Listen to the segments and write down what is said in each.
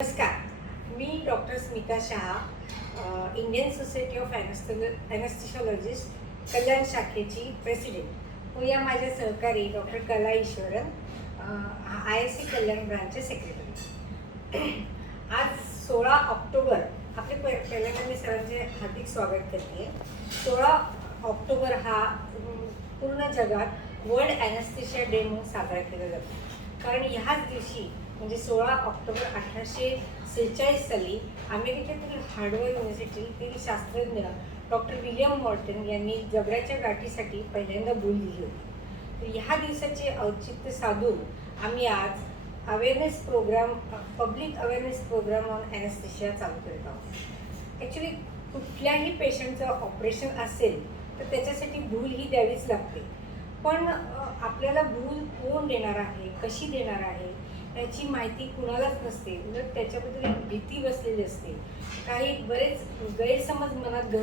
नमस्कार, मी doctor Smita Shah, Indian Society of Anaesthesiologists Kalyan शाखेची प्रेसिडेंट व या माझ्या सहकारी डॉक्टर कला ईश्वरन, ISC कल्याण ब्रांचचे सेक्रेटरी. आज 16 ऑक्टोबर पहिल्यांदा मी सरांचे हार्दिक स्वागत करते. 16 ऑक्टोबर हा पूर्ण जगात वर्ल्ड ॲनेस्थेशिया डे म्हणून साजरा केला जातो. कारण ह्याच दिवशी म्हणजे 16 ऑक्टोबर 1846 साली अमेरिकेतील हार्वर्ड युनिव्हर्सिटीतील शास्त्रज्ञ डॉक्टर विलियम मॉर्टन यांनी जबड्याच्या गाठीसाठी पहिल्यांदा भूल लिहिली होती. तर ह्या दिवसाचे औचित्य साधून आम्ही आज awareness program, public awareness program on anaesthesia चालू करत आहोत. ॲक्च्युली कुठल्याही पेशंटचं ऑपरेशन असेल तर त्याच्यासाठी भूल ही द्यावीच लागते. पण आपल्याला भूल कोण देणार आहे, कशी देणार आहे याची माहिती कुणालाच नसते. उलट त्याच्याबद्दल एक भीती बसलेली असते. काही बरेच गैरसमज मनात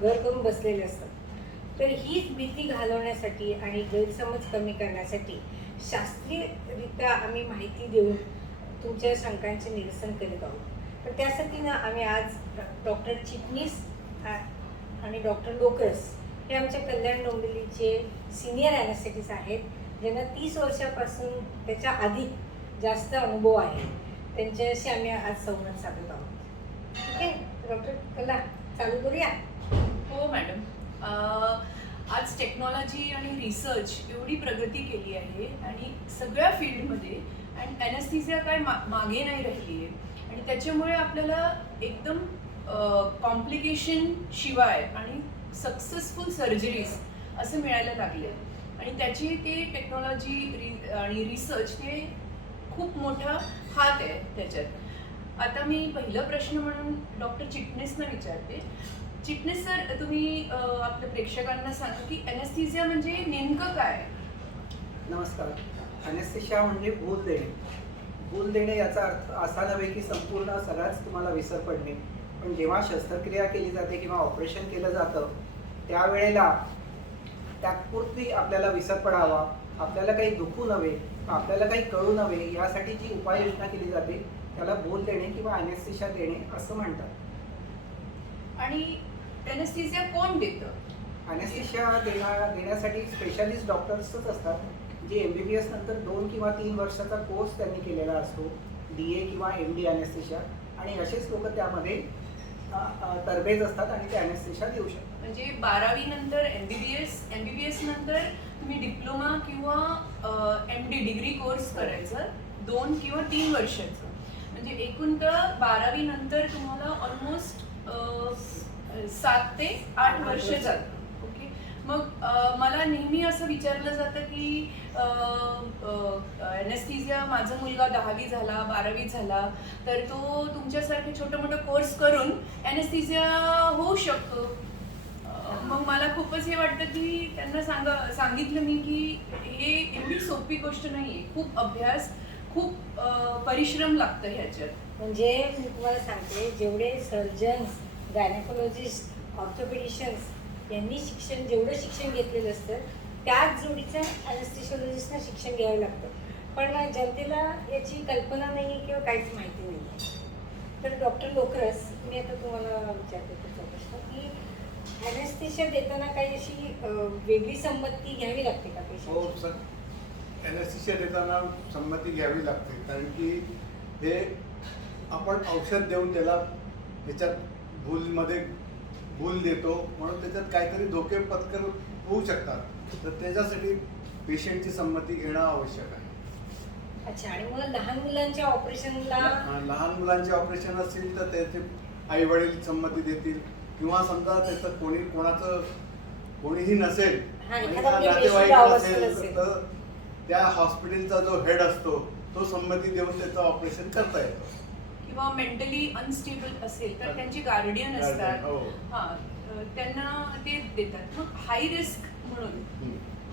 घर करून बसलेले असतात. तर हीच भीती घालवण्यासाठी आणि गैरसमज कमी करण्यासाठी शास्त्रीयरित्या आम्ही माहिती देऊन तुमच्या शंकांचे निरसन करीत आहोत. तर त्यासाठी ना आम्ही आज डॉक्टर चिटणीस आणि डॉक्टर लोकरस हे आमच्या कल्याण डोंबिवलीचे सिनियर ॲनेस्थेटिस्ट आहेत, ज्यांना 30 वर्षापासून त्याच्या अधिक जास्त अनुभव आहे. त्यांच्याशी आम्ही आज संवाद साधत आहोत. ठीक आहे डॉक्टर कला, चालू करूया. हो मॅडम, आज टेक्नॉलॉजी आणि रिसर्च एवढी प्रगती केली आहे आणि सगळ्या फील्डमध्ये आणि ॲनेस्थेसिया काय मागे नाही राहिली आहे. आणि त्याच्यामुळे आपल्याला एकदम कॉम्प्लिकेशन शिवाय आणि सक्सेसफुल सर्जरीज असं मिळायला लागले. आणि त्याची ते टेक्नॉलॉजी आणि रिसर्च हे खूप मोठा हात आहे त्याच्यात. आता मी पहिला प्रश्न म्हणून डॉक्टर चिटणीसना विचारते. चिटणीस सर, तुम्ही आपल्या प्रेक्षकांना सांगा की ॲनेस्थेसिया म्हणजे नेमकं काय? नमस्कार. ॲनेस्थेशिया म्हणजे भूल देणे. भूल देणे याचा अर्थ असा नव्हे की संपूर्ण सगळ्याच तुम्हाला विसर पडणे. पण जेव्हा शस्त्रक्रिया केली जाते किंवा ऑपरेशन केलं जातं त्यावेळेला तात्पुरती आपल्याला विसर पडावा, आपल्याला काही दुखू नये, आपल्याला काही कळू नये यासाठी जी उपाययोजना केली जाते त्याला भूल देणे किंवा ॲनेस्थेशिया देणे असं म्हणतात. आणि ॲनेस्थेसिया कोण देतं? ॲनेस्थेशिया देण्यासाठी स्पेशालिस्ट डॉक्टर्सच असतात, जे MBBS नंतर 2 किंवा 3 वर्षाचा कोर्स त्यांनी केलेला असतो, DA किंवा MD ॲनेस्थेशिया. आणि असेच लोक त्यामध्ये तरबेज असतात आणि ते ॲनेस्थेशिया देऊ शकतात. म्हणजे 12वी नंतर MBBS नंतर तुम्ही डिप्लोमा किंवा MD डिग्री कोर्स करायचं 2 किंवा 3 वर्षाचं. म्हणजे एकूण तर 12वी नंतर तुम्हाला ऑलमोस्ट 7 ते 8 वर्ष जातं. ओके. मग मला नेहमी असं विचारलं जातं की ॲनेस्थेसिया, माझा मुलगा 10वी झाला, 12वी झाला, तर तो तुमच्यासारखे छोटं मोठं कोर्स करून ॲनेस्थेसिया होऊ शकतो. मग मला खूपच हे वाटतं की त्यांना सांगितलं मी की हे एवढी सोपी गोष्ट नाही आहे. खूप अभ्यास, खूप परिश्रम लागतं ह्याच्यात. म्हणजे मी तुम्हाला सांगते, जेवढे सर्जन्स, गायनेकोलॉजिस्ट, ऑर्थोपेडिशियन्स यांनी जेवढं शिक्षण घेतलेलं असतं त्याच जोडीचं ॲनेस्थेशियोलॉजिस्टना शिक्षण घ्यावं लागतं. पण जनतेला याची कल्पना नाही किंवा काहीच माहिती नाही आहे. तर डॉक्टर लोकरस, मी आता तुम्हाला विचारते तुमचा प्रश्न की ॲनेस्थेशिया देताना काही अशी वेगळी संमती घ्यावी लागते का पेशंट? हो सर, ॲनेस्थेशिया देताना संमती घ्यावी लागते. कारण की हे आपण औषध देऊन त्याला त्याच्यात भूल देतो, म्हणून त्याच्यात काहीतरी धोके पत्कर होऊ शकतात. तर त्याच्यासाठी पेशंटची संमती घेणं आवश्यक आहे. अच्छा. आणि मग लहान मुलांच्या ऑपरेशनला, लहान मुलांचे ऑपरेशन असतील तर त्याचे आई वडील संमती देतील, किंवा समजा त्याचं कोणीही नसेल, नातेवाईक नसेल, तर त्या हॉस्पिटलचा जो हेड असतो तो संमती देऊन त्याचं ऑपरेशन करता येतं. किंवा मेंटली अनस्टेबल असेल तर त्यांचे गार्डियन असतात, त्यांना ते देतात. मग हाय रिस्क म्हणून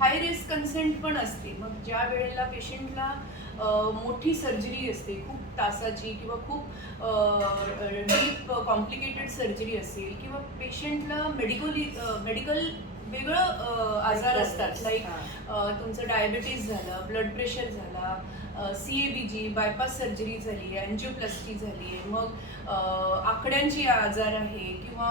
हाय रिस्क कन्सेंट पण असते. मग ज्या वेळेला पेशंटला मोठी सर्जरी असते, खूप तासाची किंवा खूप डीप कॉम्प्लिकेटेड सर्जरी असेल, किंवा पेशंटला मेडिकल वेगळं आजार असतात, लाईक तुमचं डायबिटीज झालं, ब्लड प्रेशर झाला, CABG बायपास सर्जरी झाली आहे, अँजिओप्लास्टी झाली आहे, मग आकड्यांची आजार आहे किंवा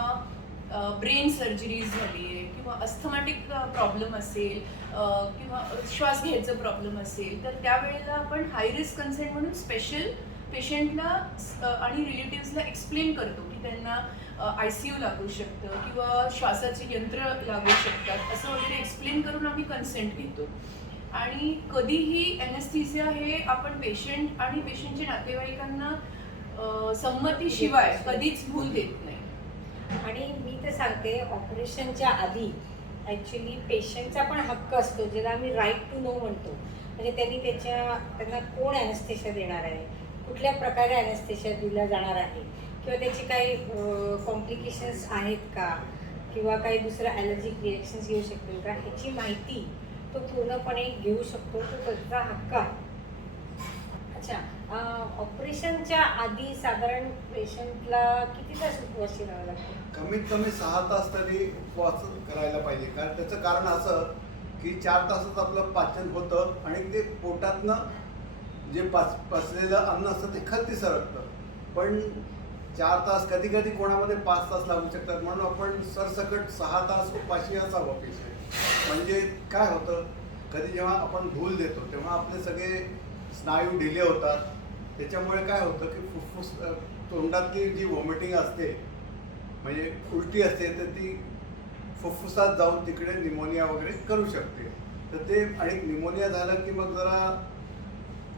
ब्रेन सर्जरीज झाली आहे किंवा अस्थमॅटिक प्रॉब्लेम असेल किंवा श्वास घ्यायचं प्रॉब्लेम असेल, तर त्यावेळेला आपण हाय रिस्क कन्सेंट म्हणून स्पेशल पेशंटला आणि रिलेटिव्सला एक्सप्लेन करतो की त्यांना ICU लागू शकतं किंवा श्वासाची यंत्र लागू शकतात, असं वगैरे एक्सप्लेन करून आम्ही कन्सेंट घेतो. आणि कधीही ॲनेस्थीसिया हे आपण पेशंट आणि पेशंटच्या नातेवाईकांना संमतीशिवाय कधीच भूल देत नाही. आणि मी तर सांगते ऑपरेशनच्या आधी ॲक्च्युली पेशंटचा पण हक्क असतो, ज्याला आम्ही राईट टू नो म्हणतो. म्हणजे त्यांना कोण ॲनेस्थेशिया देणार आहे, कुठल्या प्रकारे ॲनेस्थेशिया दिला जाणार आहे, किंवा त्याचे काही कॉम्प्लिकेशन्स आहेत का, किंवा काही दुसरं ॲलर्जिक रिॲक्शन्स येऊ शकतील का, ह्याची माहिती तो पूर्णपणे घेऊ शकतो. तो त्याचा हक्क आहे. अच्छा, ऑपरेशनच्या आधी साधारण पेशंटला किती तास उपवास राहावं लागतो? कमीत कमी 6 तास तरी उपवास करायला पाहिजे. कारण त्याचं कारण असं की 4 तासच आपलं पाचन होतं आणि ते पोटातनं जे पचलेलं अन्न असतं ते खालती सरकतं. पण 4 तास, कधी कधी कोणामध्ये 5 तास लागू शकतात. म्हणून आपण सरसकट 6 तास उपाशी असावं पेशंट. म्हणजे काय होतं, कधी जेव्हा आपण भूल देतो तेव्हा आपले सगळे स्नायू ढिले होतात. त्याच्यामुळे काय होतं की फुफ्फुस तोंडातली जी व्हॉमिटिंग असते म्हणजे उलटी असते, तर ती फुफ्फुसात जाऊन तिकडे निमोनिया वगैरे करू शकते. तर ते आणि निमोनिया झालं की मग जरा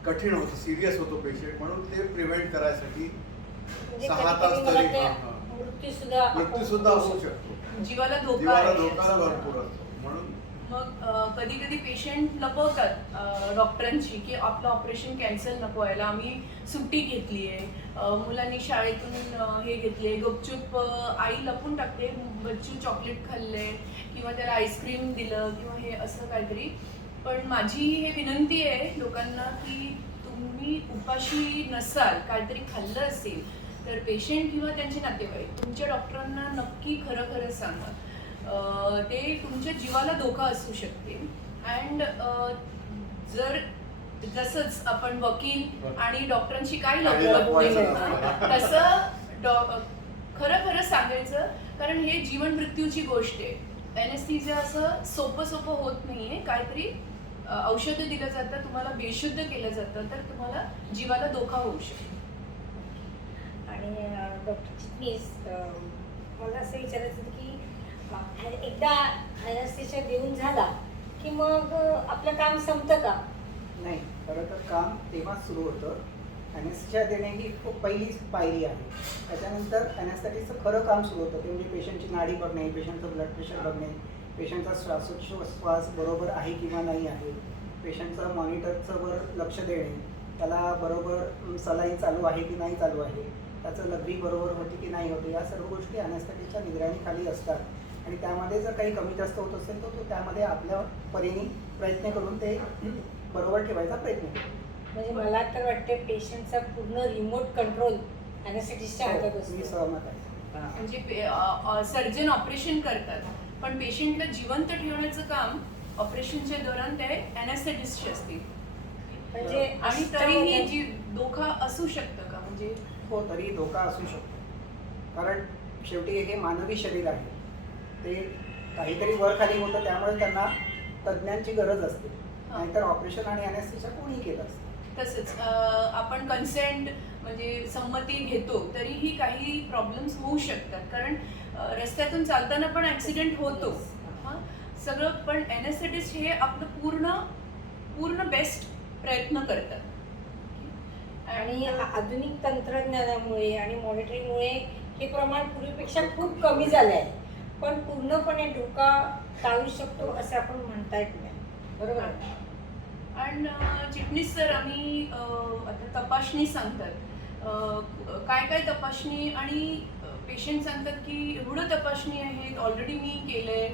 कठीण होतं, सिरियस होतो पेशंट. म्हणून ते प्रिव्हेंट करायसाठी म्हणजे 6 तास कधी-कधी तरी मला ते मृत्यूसुद्धा होऊ शकतो. जीवाला धोका जीवाला आहे धोका असं. भरपूर असतो. म्हणून मग कधी कधी पेशंट लपवतात डॉक्टरांची की आपलं ऑपरेशन कॅन्सल नको व्हायला, आम्ही सुट्टी घेतली आहे, मुलांनी शाळेतून हे घेतले, गपचूप आई लपून टाकते, बच्चू चॉकलेट खाल्ले किंवा त्याला आईस्क्रीम दिलं किंवा हे असं काहीतरी. पण माझी हे विनंती आहे लोकांना की तुम्ही उपाशी नसाल, काहीतरी खाल्लं असेल तर पेशंट किंवा त्यांचे नातेवाईक तुमच्या डॉक्टरांना नक्की खरं खरं सांगा. ते तुमच्या जीवाला धोका असू शकते. अँड जर जसंच आपण वकील आणि डॉक्टरांची काय लपवायचं तसं खरं खरं सांगायचं, कारण हे जीवन मृत्यूची गोष्ट आहे. ॲनेस्थीसिया असं सोपं सोपं होत नाहीये. काहीतरी औषधं दिलं जातं, तुम्हाला बेशुद्ध केलं जातं, तर तुम्हाला जीवाला धोका होऊ शकतो. आणि डॉक्टर चिटणीस, मला असं विचारायचं होतं की एकदा ॲनेस्थेशिया देऊन झाला की मग आपलं काम संपतं का? नाही, खरं तर काम तेव्हाच सुरू होतं. ॲनेस्थेशिया देणे ही खूप पहिलीच पायरी आहे. त्याच्यानंतर ॲनेस्थेटिकचं खरं काम सुरू होतं. ते म्हणजे पेशंटची नाडी बघणे, पेशंटचं ब्लड प्रेशर बघणे, पेशंटचा श्वासोच्छ्वास बरोबर आहे किंवा नाही आहे, पेशंटचं मॉनिटरचं वर लक्ष देणे, त्याला बरोबर सलाईन चालू आहे की नाही चालू आहे, त्याचं लघवी बरोबर होती की नाही होते, या सर्व गोष्टी ॲनेस्थेटिकच्या निगराणीखाली असतात. आणि त्यामध्ये जर काही कमी जास्त होत असेल तर तो त्यामध्ये आपल्या परीने प्रयत्न करून ते बरोबर ठेवायचा प्रयत्न करतो. म्हणजे मला तर वाटते पेशंटचा पूर्ण रिमोट कंट्रोल ॲनेस्थेटिस्टच्या हातात मी असतो. सहमत आहे. म्हणजे सर्जन ऑपरेशन करतात, पण पेशंटला जिवंत ठेवण्याचं काम ऑपरेशनच्या दौरान ते ॲनेस्थेटिस्टचे असते. म्हणजे आणि तरीही धोका असू शकतं का? म्हणजे हो, तरी धोका असू शकतो. कारण शेवटी हे मानवी शरीर आहे. ते काहीतरी वर खाली होतं, त्यामुळे त्यांना तज्ज्ञांची गरज असते. नाहीतर ऑपरेशन आणि ॲनेस्थेशिया कोणी केलं असतं. तसंच आपण कन्सेंट म्हणजे संमती घेतो तरीही काही प्रॉब्लेम्स होऊ शकतात. कारण रस्त्यातून चालताना पण ॲक्सिडेंट होतो. हां, सगळं. पण ॲनेस्थेटिस्ट हे आपलं पूर्ण बेस्ट प्रयत्न करतात. आणि आधुनिक तंत्रज्ञानामुळे आणि मॉनिटरिंगमुळे हे प्रमाण पूर्वीपेक्षा खूप कमी झालं आहे. पण पूर्णपणे धोका टाळू शकतो असं आपण म्हणता येत नाही. बरोबर आहे. आणि चिटणीस सर, आम्ही आता तपासणी सांगतात, काय काय तपासणी, आणि पेशंट सांगतात की एवढं तपासणी आहेत, ऑलरेडी मी केलंय,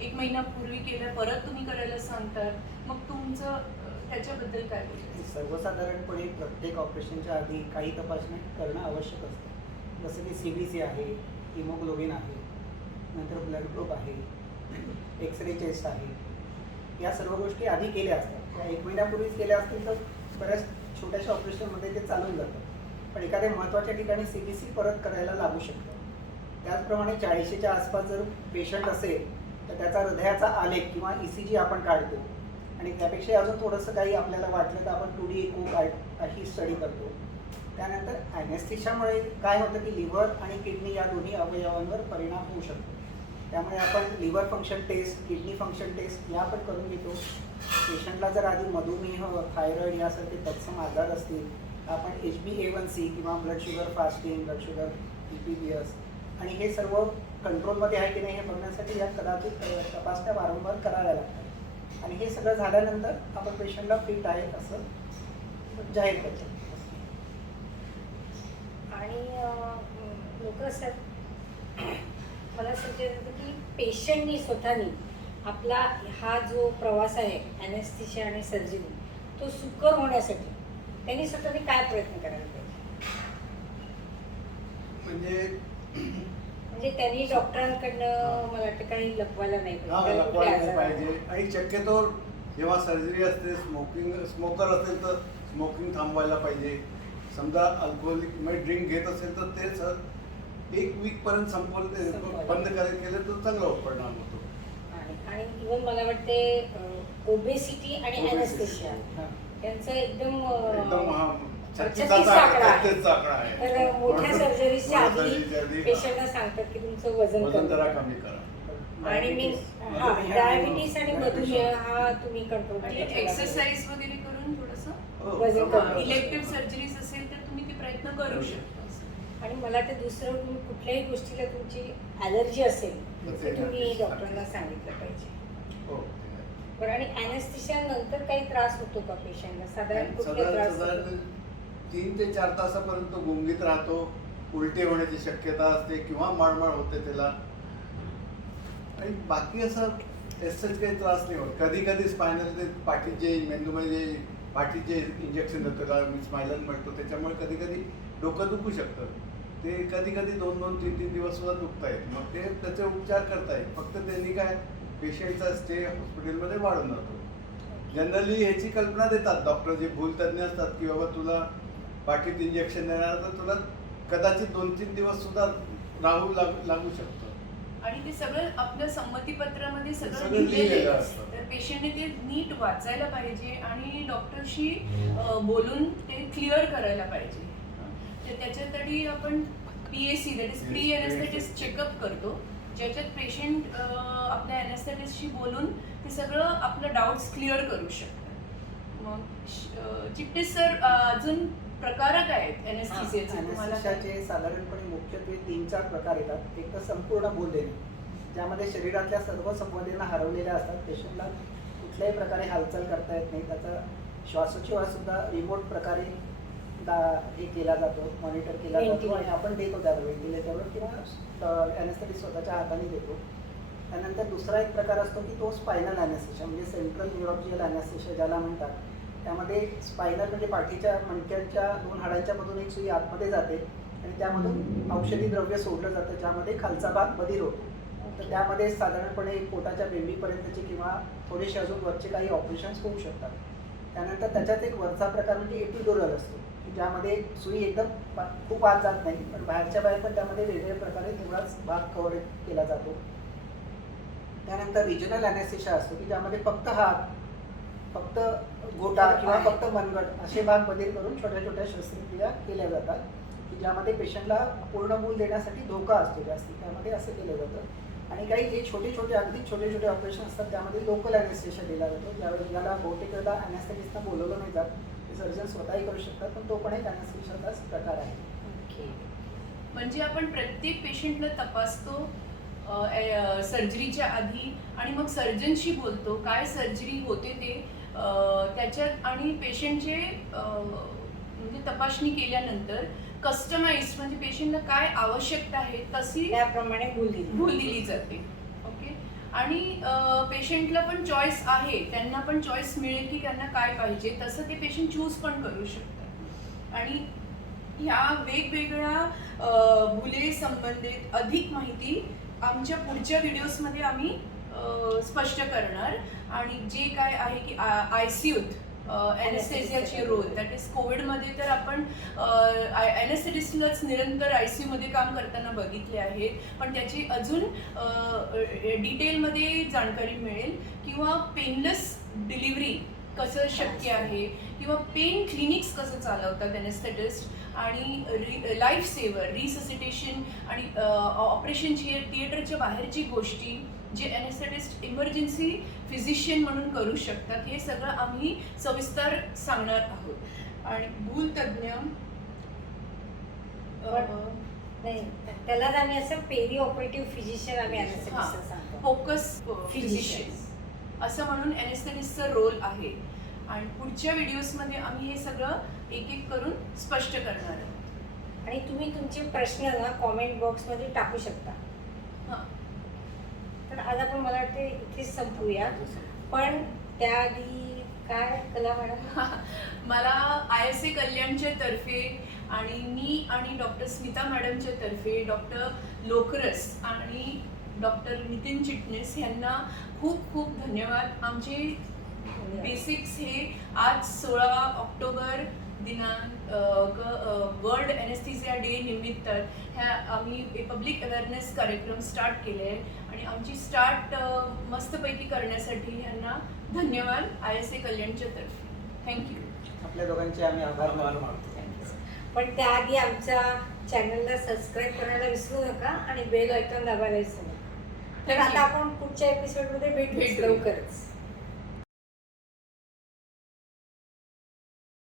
1 महिन्यापूर्वी केलंय, परत तुम्ही करायला सांगतात. मग तुमचं त्याच्याबद्दल काय बोलतो? सर्वसाधारणपणे प्रत्येक ऑपरेशनच्या आधी काही तपासणी करणं आवश्यक असतं. जसं की CBC आहे, हिमोग्लोबिन आहे, नंतर ब्लड ग्रुप आहे, एक्सरे टेस्ट आहे. या सर्व गोष्टी आधी केल्या असतात. त्या 1 महिन्यापूर्वीच केल्या असतील तर बऱ्याच छोट्याशा ऑपरेशनमध्ये ते चालून जातं. पण एखाद्या महत्त्वाच्या ठिकाणी CBC परत करायला लागू शकतं. त्याचप्रमाणे 40च्या आसपास जर पेशंट असेल तर त्याचा हृदयाचा आलेख किंवा ECG आपण काढतो आणि त्यापेक्षा अजून थोडंसं काही आपल्याला वाटलं तर आपण 2D इको ही स्टडी करतो. त्यानंतर ॲनेस्थेशियामुळे काय होतं की लिव्हर आणि किडनी या दोन्ही अवयवांवर परिणाम होऊ शकतो. त्यामुळे आपण liver function test, kidney function test या पण करून घेतो. पेशंटला जर आधी मधुमेह, थायरॉईड यासारखे तत्सम आजार असतील तर आपण HbA1c किंवा blood sugar fasting, blood sugar PPBS आणि हे सर्व कंट्रोलमध्ये आहे की नाही हे बघण्यासाठी या कदाचित तपासण्या वारंवार कराव्या लागतात. आणि हे सगळं झाल्यानंतर आपण पेशंटला फिट आहे असं जाहीर करतो. आणि लोक असतात मला असं विचारायचं होतं की पेशंटनी स्वतःनी आपला हा जो प्रवास आहे ॲनेस्थेशिया आणि सर्जरी तो सुकर होण्यासाठी त्यांनी स्वतःनी काय प्रयत्न करायला पाहिजे? म्हणजे त्यांनी डॉक्टरांकडनं मला वाटतं काही लपवायला नाही पाहिजे. लपवायला पाहिजे. आणि शक्यतो जेव्हा सर्जरी असते स्मोकर असेल तर स्मोकिंग थांबवायला पाहिजे. समजा अल्कोहोलिक ड्रिंक घेत असेल तर ते 1 वीकपर्यंत बंद करायला केलं तर चांगला परिणाम होतो. आणि इव्हन मला वाटते ओबेसिटी आणि ॲनेस्थेशिया यांचं एकदम 36 आकडा आहे. तर मोठ्या सर्जरीच्या आधी पेशंटला सांगतात की तुमचं वजन जरा कमी कमी करा. आणि मी डायबिटीस आणि मधुमेह हा तुम्ही कंट्रोल आणि एक्सरसाइज वगैरे करून थोडंसं वजन कमी. इलेक्टिव्ह सर्जरीज असेल तर तुम्ही ते प्रयत्न करू शकता. आणि मला ते दुसरं तुम्ही कुठल्याही गोष्टीला तुमची ॲलर्जी असेल तर तुम्ही डॉक्टरांना सांगितलं पाहिजे. हो. बरं, आणि ॲनेस्थेशिया नंतर काही त्रास होतो का पेशंटला? साधारण कुठले त्रास होतो? 3 ते 4 तासापर्यंत गुंगीत राहतो. उलटी होण्याची शक्यता असते किंवा मळमळ होते त्याला. आणि बाकी असं काही त्रास नाही होत. कधी कधी स्पायनल पाठीचे मेंदूमध्ये पाठीचे इंजेक्शन देतं का मी स्मायलन म्हणतो त्याच्यामुळे कधी कधी डोकं दुखू शकतं. ते कधी कधी 2-2, 3-3 दिवस सुद्धा दुखत आहेत. मग ते त्याचे उपचार करतायत. फक्त त्यांनी काय पेशंटचा स्टे हॉस्पिटलमध्ये वाढून जातो. जनरली ह्याची कल्पना देतात डॉक्टर जे भूलतज्ञ असतात की बाबा तुला पाठीत इंजेक्शन देणार तर तुला कदाचित 2-3 दिवस सुद्धा लागू शकतं. आणि ते सगळं आपल्या संमतीपत्रामध्ये सगळं सगळं लिहिलेलं लिहिलेलं आहे. असतं. तर पेशंटने ते नीट वाचायला पाहिजे आणि डॉक्टरशी बोलून ते क्लिअर करायला पाहिजे. तर त्याच्यासाठी आपण PAC that is pre anaesthetist checkup करतो, ज्याच्यात पेशंट आपल्या एनेस्थेटिस्टशी बोलून ते सगळं आपलं डाऊट्स क्लिअर करू शकतात. मग चिट्टे सर अजून प्रकार काय आहेत एनेस्थेसियाचे तुम्हाला? ॲनेस्थेशियाचे साधारणपणे मुख्यत्वे 3-4 प्रकार येतात. एक तर संपूर्ण भूल देणे, ज्यामध्ये शरीरातल्या सर्व संवेदना हरवलेल्या असतात. पेशंटला कुठल्याही प्रकारे हालचाल करता येत नाही. त्याचा श्वासोच्छवास सुद्धा रिमोट प्रकारे हे केला जातो, मॉनिटर केला जातो आणि आपण देतो त्याला व्हेंटिलेटरवर किंवा ॲनेस्थेटिस्ट स्वतःच्या हाताने देतो. त्यानंतर दुसरा एक प्रकार असतो की तो स्पायनल ॲनेस्थेशिया म्हणजे सेंट्रल न्यूरोलॉजिकल ॲनेस्थेशिया ज्याला म्हणतात. त्यामध्ये स्पायनल म्हणजे पाठीच्या मणक्यांच्या 2 हाडांच्या मधून एक सुई आतमध्ये जाते आणि त्यामधून औषधी द्रव्य सोडलं जातं ज्यामध्ये खालचा भाग बधीर होतो. तर त्यामध्ये साधारणपणे पोटाच्या बेंबीपर्यंतचे किंवा थोडेसे अजून वरचे काही ऑपरेशन्स होऊ शकतात. त्यानंतर त्याच्यात एक वरचा प्रकार म्हणजे एपिड्युरल असतो की ज्यामध्ये सुई एकदम खूप आत जात नाही पण बाहेरच्या बाहेर पण त्यामध्ये वेगवेगळ्या प्रकारे तेवढाच भाग कव्हर केला जातो. त्यानंतर रिजनल ॲनेस्थेशिया असतो की ज्यामध्ये फक्त हात, फक्त गोटा किंवा फक्त मनगट असे भाग बधीर करून छोट्या छोट्या शस्त्रक्रिया केल्या जातात की ज्यामध्ये पेशंटला पूर्ण भूल देण्यासाठी धोका असतो जास्ती. त्यामध्ये असं केलं जातं. आणि काही जे छोटे अगदी छोटे ऑपरेशन असतात त्यामध्ये लोकल ॲनेस्थेशिया दिला जातो, ज्याला बहुतेक वेळेला ॲनेस्थेटिस्टना बोलवलं नाही जात. ते सर्जन स्वतःही करू शकतात पण तो पण एक ॲनेस्थेशियाचाच प्रकार आहे. म्हणजे आपण प्रत्येक पेशंटला तपासतो सर्जरीच्या आधी आणि मग सर्जनशी बोलतो काय सर्जरी होते ते त्याच्यात आणि पेशंटचे म्हणजे तपासणी केल्यानंतर कस्टमाइज म्हणजे पेशंटला काय आवश्यकता आहे तशी त्याप्रमाणे भूल दिली जाते. ओके. आणि पेशंटला पण चॉईस आहे, त्यांना पण चॉईस मिळेल की त्यांना काय पाहिजे तसं ते पेशंट चूज पण करू शकतात. आणि ह्या वेगवेगळ्या भुले संबंधित अधिक माहिती आमच्या पुढच्या व्हिडिओजमध्ये आम्ही स्पष्ट करणार. आणि जे काय आहे की ICUत ॲनेस्थेसियाची रोल. दॅट इज कोविडमध्ये तर आपण ॲनेस्थेटिस्टलाच निरंतर ICU मध्ये काम करताना बघितले आहेत, पण त्याची अजून डिटेलमध्ये जाणकारी मिळेल किंवा पेनलेस डिलिव्हरी कसं शक्य आहे किंवा पेन क्लिनिक्स कसं चालवतात ॲनेस्थेटिस्ट आणि लाईफ सेवर रिससिटेशन आणि ऑपरेशनची थिएटरच्या बाहेरची गोष्टी जे ॲनेस्थेटिस्ट इमर्जन्सी फिजिशियन म्हणून करू शकतात, हे सगळं आम्ही सविस्तर सांगणार आहोत. आणि भूलतज्ञ नाही, त्यालाच आम्ही असं पेरी ऑपरेटिव्ह फिजिशियन आम्ही anesthetists सांगतो. फोकस फिजिशियन असं म्हणून ॲनेस्थेटिस्टचा रोल आहे. आणि पुढच्या व्हिडिओजमध्ये आम्ही हे सगळं एक एक करून स्पष्ट करणार आहोत. आणि तुम्ही तुमचे प्रश्न ना कॉमेंट बॉक्समध्ये टाकू शकता. हां, तर आज आपण मला वाटते इथेच संपूया, पण त्याआधी काय कला मॅडम? मला ISA कल्याणच्या तर्फे आणि मी आणि डॉक्टर स्मिता मॅडमच्या तर्फे डॉक्टर लोकरस आणि डॉक्टर नितीन चिटणीस यांना खूप खूप धन्यवाद. आमचे बेसिक्स हे आज 16 ऑक्टोबर दिनांक वर्ल्ड ॲनेस्थेसिया डे निमित्त ह्या आम्ही पब्लिक अवेअरनेस कार्यक्रम स्टार्ट केले आहे आणि आमची स्टार्ट मस्तपैकी करण्यासाठी ह्यांना धन्यवाद ISA कल्याणच्या तर्फे. थँक्यू. आपल्या दोघांचे आम्ही आभार मानतो. पण त्याआधी आमच्या चॅनलला सबस्क्राईब करायला विसरू नका आणि बेल आयकॉन दाबायला विसरू नका. तर आता आपण पुढच्या एपिसोडमध्ये भेटू भेटूया. लवकरच.